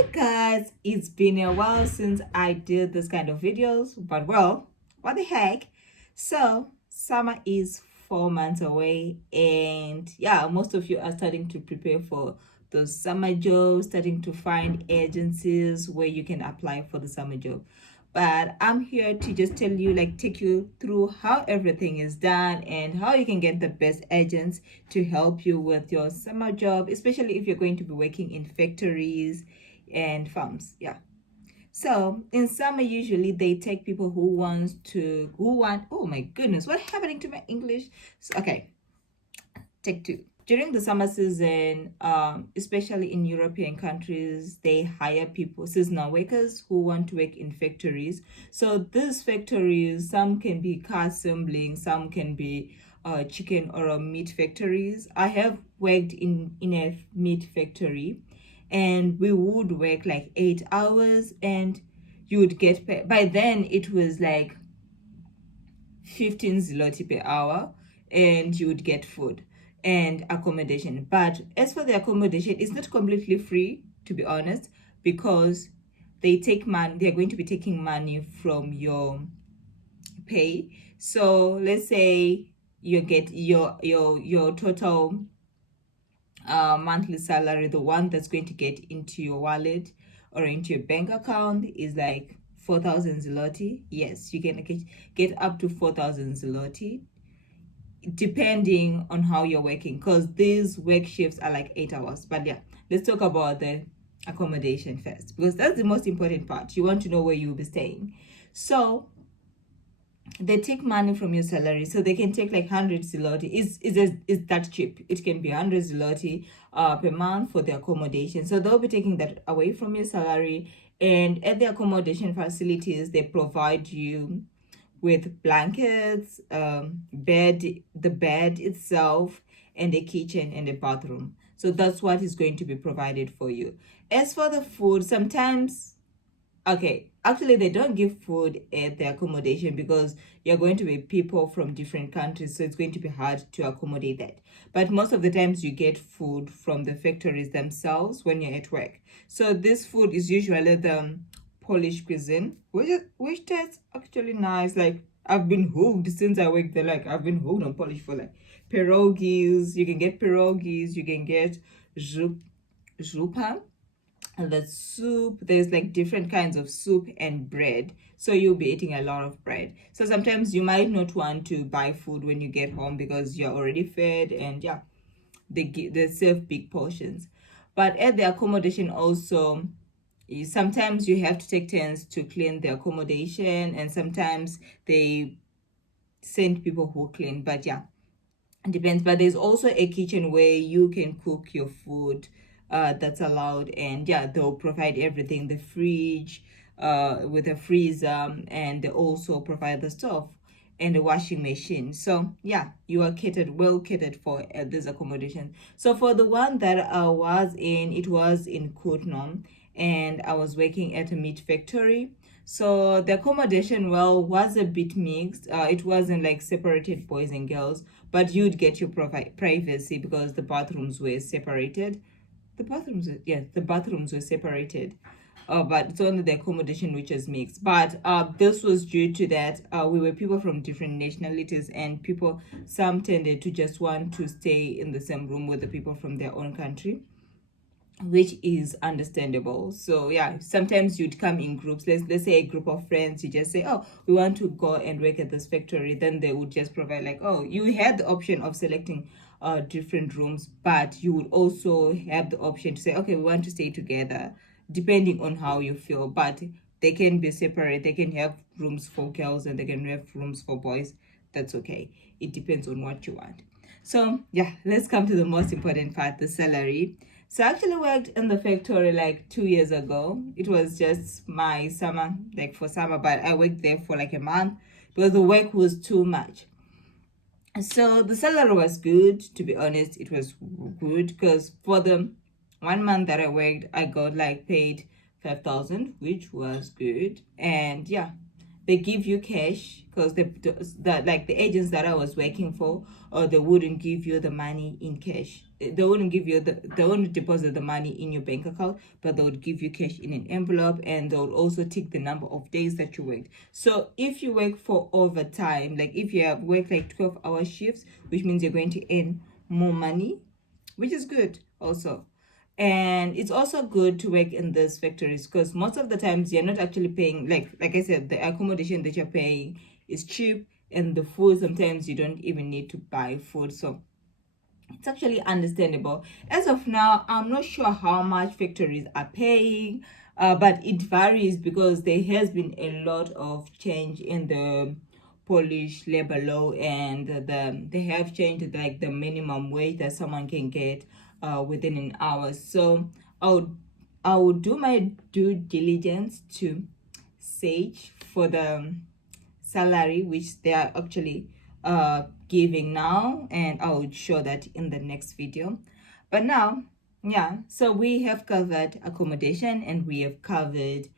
Hi guys, it's been a while since I did this kind of videos, but well, what the heck. So summer is 4 months away, and yeah, most of you are starting to prepare for those summer jobs, starting to find agencies where you can apply for the summer job. But I'm here to just tell you, like, take you through how everything is done and how you can get the best agents to help you with your summer job, especially if you're going to be working in factories and farms. Yeah. So in summer, usually they take people who want, oh my goodness, what's happening to my English? So, okay, take two. During the summer season, especially in European countries, they hire people, seasonal workers who want to work in factories. So these factories, some can be car assembling, some can be chicken or meat factories. I have worked in a meat factory, and we would work like 8 hours, and you would get paid. By then, it was like 15 zloty per hour, and you would get food and accommodation. But as for the accommodation, it's not completely free, to be honest, because they're going to be taking money from your pay. So let's say you get your total monthly salary, the one that's going to get into your wallet or into your bank account, is like 4,000 zloty. Yes, you can get up to 4,000 zloty depending on how you're working, because these work shifts are like 8 hours. But yeah, let's talk about the accommodation first, because that's the most important part. You want to know where you'll be staying. So they take money from your salary, so they can take like 100 zloty. Is that cheap? It can be 100 zloty per month for the accommodation. So they'll be taking that away from your salary, and at the accommodation facilities they provide you with blankets, the bed itself, and a kitchen and a bathroom. So that's what is going to be provided for you. As for the food, sometimes, okay, actually they don't give food at the accommodation because you're going to be people from different countries, so it's going to be hard to accommodate that. But most of the times you get food from the factories themselves when you're at work. So this food is usually the Polish cuisine, which tastes actually nice. Like, I've been hooked since I worked there. Like, I've been hooked on Polish food. Like pierogies, you can get pierogies, you can get zupa, and the soup. There's like different kinds of soup and bread, so you'll be eating a lot of bread. So sometimes you might not want to buy food when you get home because you're already fed, and yeah, they serve big portions. But at the accommodation also, sometimes you have to take turns to clean the accommodation, and sometimes they send people who clean. But yeah, it depends. But there's also a kitchen where you can cook your food, that's allowed, and yeah, they'll provide everything, the fridge with a freezer, and they also provide the stove and the washing machine. So yeah, you are well catered for this accommodation. So for the one that I was in, it was in Kutnom, and I was working at a meat factory. So the accommodation, well, was a bit mixed. It wasn't like separated boys and girls, but you'd get your privacy because the bathrooms were separated. The bathrooms were separated. But it's only the accommodation which is mixed. But this was due to that we were people from different nationalities, and some tended to just want to stay in the same room with the people from their own country, which is understandable. So yeah, sometimes you'd come in groups. Let's say a group of friends, you just say, oh, we want to go and work at this factory. Then they would just provide, like, oh, you had the option of selecting different rooms, but you would also have the option to say, okay, we want to stay together, depending on how you feel. But they can be separate. They can have rooms for girls and they can have rooms for boys. That's okay. It depends on what you want. So yeah, let's come to the most important part, the salary. So I actually worked in the factory like 2 years ago. It was just my summer, like for summer, but I worked there for like a month because the work was too much. So the salary was good, to be honest. It was good because for the 1 month that I worked, I got like paid 5,000, which was good. And yeah, they give you cash, because like the agents that I was working for, they wouldn't give you the money in cash. They wouldn't give you they wouldn't deposit the money in your bank account, but they would give you cash in an envelope, and they would also tick the number of days that you worked. So if you work for overtime, like if you have worked like 12-hour shifts, which means you're going to earn more money, which is good also. And it's also good to work in these factories, because most of the times you're not actually paying, like I said, the accommodation that you're paying is cheap, and the food, sometimes you don't even need to buy food. So it's actually understandable. As of now, I'm not sure how much factories are paying, but it varies, because there has been a lot of change in the Polish labor law, and they have changed like the minimum wage that someone can get within an hour. So I would do my due diligence to search for the salary which they are actually giving now, and I will show that in the next video. But now, yeah, so we have covered accommodation and we have covered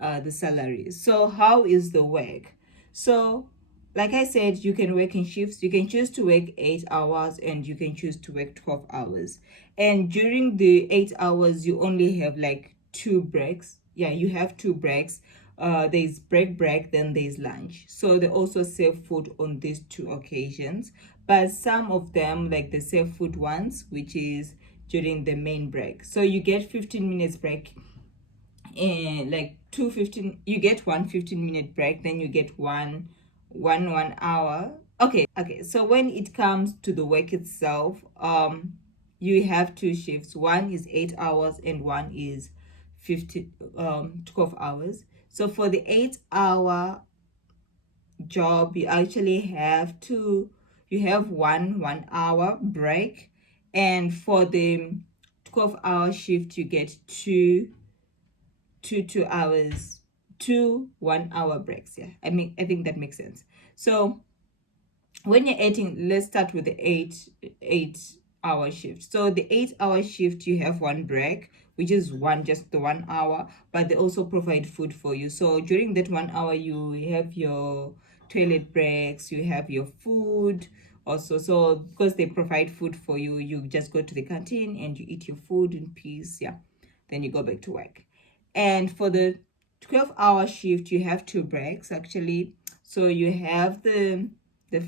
the salaries. So how is the work? So like I said, you can work in shifts. You can choose to work 8 hours, and you can choose to work 12 hours. And during the 8 hours, you only have like 2 breaks. Yeah, you have 2 breaks. There's break, then there's lunch. So they also serve food on these 2 occasions. But some of them, like the serve food ones, which is during the main break. So you get 15 minutes break, and like you get 1 15-minute break, then you get one 1 hour. Okay, so when it comes to the work itself, you have 2 shifts. One is 8 hours and one is 12 hours. So for the 8-hour job, you actually have one 1-hour break, and for the 12-hour shift you get two 2 hours, 2 1-hour breaks. Yeah, I think that makes sense. So when you're eating, let's start with the 8-hour shift. So the 8-hour shift, you have 1 break, which is just the 1 hour, but they also provide food for you. So during that 1 hour, you have your toilet breaks, you have your food also. So because they provide food for you, you just go to the canteen and you eat your food in peace. Yeah, then you go back to work. And for the 12-hour shift, you have 2 breaks actually. So you have the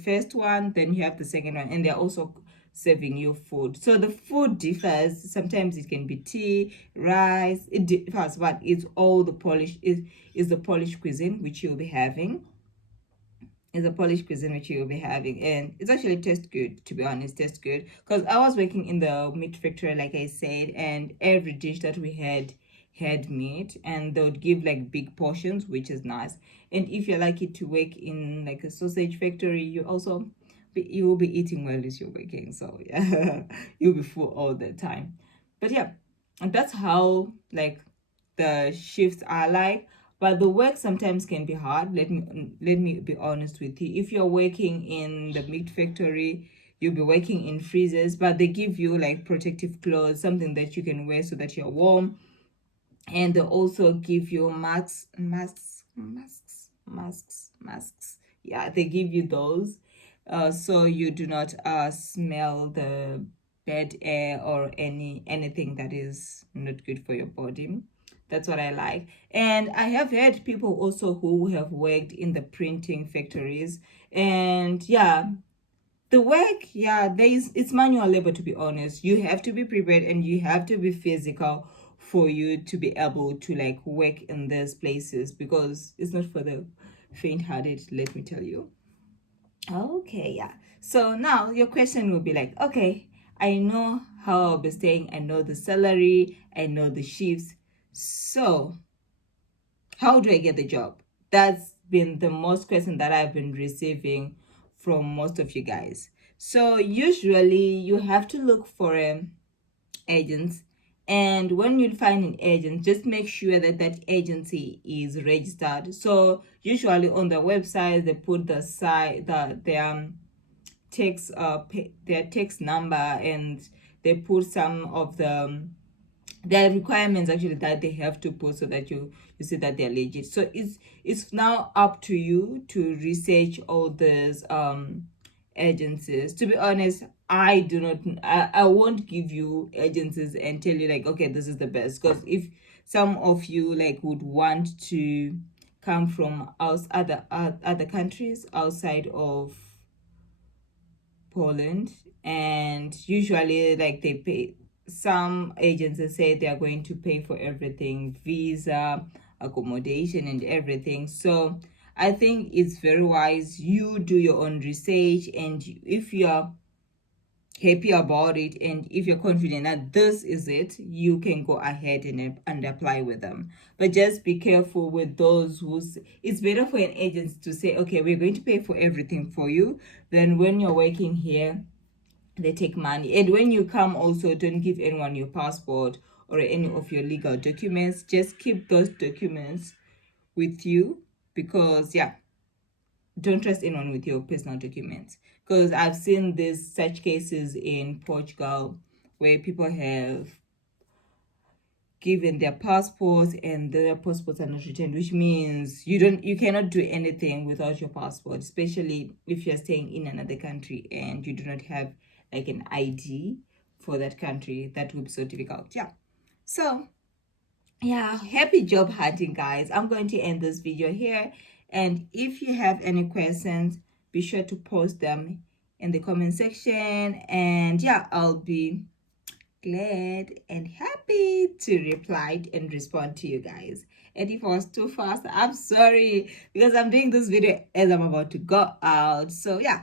first one, then you have the second one, and they're also serving you food. So the food differs. Sometimes it can be tea, rice. It differs, but it's all the Polish is the Polish cuisine which you'll be having. And it's actually tastes good, to be honest. Tastes good, because I was working in the meat factory, like I said, and every dish that we had meat, and they would give like big portions, which is nice. And if you're lucky to work in like a sausage factory, you will be eating while you're working. So yeah, you'll be full all the time. But yeah, and that's how like the shifts are like. But the work sometimes can be hard. Let me be honest with you. If you're working in the meat factory, you'll be working in freezers, but they give you like protective clothes, something that you can wear so that you're warm. And they also give you masks. Yeah, they give you those, so you do not smell the bad air or anything that is not good for your body. That's what I like. And I have had people also who have worked in the printing factories, and yeah, the work, yeah, it's manual labor, to be honest. You have to be prepared and you have to be physical for you to be able to like work in these places, because it's not for the faint-hearted, let me tell you. Okay, yeah. So now your question will be like, okay, I know how I'll be staying, I know the salary, I know the shifts. So how do I get the job? That's been the most question that I've been receiving from most of you guys. So usually you have to look for agents, and when you find an agent, just make sure that that agency is registered. So usually on the website they put their text number, and they put some of the there are requirements actually that they have to post so that you see that they're legit. So it's now up to you to research all these agencies. To be honest, I do not, I won't give you agencies and tell you like, okay, this is the best, because if some of you like would want to come from other countries outside of Poland, and usually like they pay, some agencies say they are going to pay for everything, visa, accommodation and everything. So I think it's very wise you do your own research, and if you're happy about it and if you're confident that this is it, you can go ahead and apply with them. But just be careful with those who's, it's better for an agent to say, okay, we're going to pay for everything for you, then when you're working here they take money. And when you come also, don't give anyone your passport or any of your legal documents. Just keep those documents with you, because yeah, don't trust anyone with your personal documents, because I've seen this such cases in Portugal where people have given their passports and their passports are not returned, which means you cannot do anything without your passport, especially if you're staying in another country and you do not have like an ID for that country. That would be so difficult. Yeah. So yeah, happy job hunting, guys. I'm going to end this video here, and if you have any questions, be sure to post them in the comment section, and yeah, I'll be glad and happy to reply and respond to you guys. And if I was too fast, I'm sorry, because I'm doing this video as I'm about to go out. So yeah,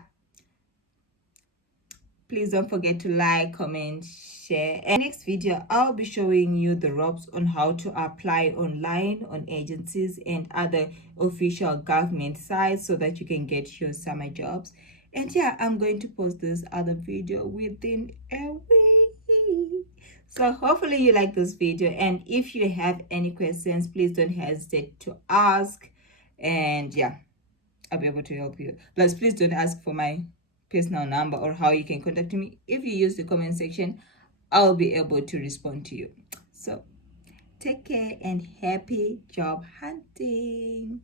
please don't forget to like, comment, share. And next video, I'll be showing you the ropes on how to apply online on agencies and other official government sites so that you can get your summer jobs. And yeah, I'm going to post this other video within a week. So hopefully you like this video, and if you have any questions, please don't hesitate to ask, and yeah, I'll be able to help you. Plus, please don't ask for my personal number or how you can contact me. If you use the comment section, I'll be able to respond to you. So take care and happy job hunting.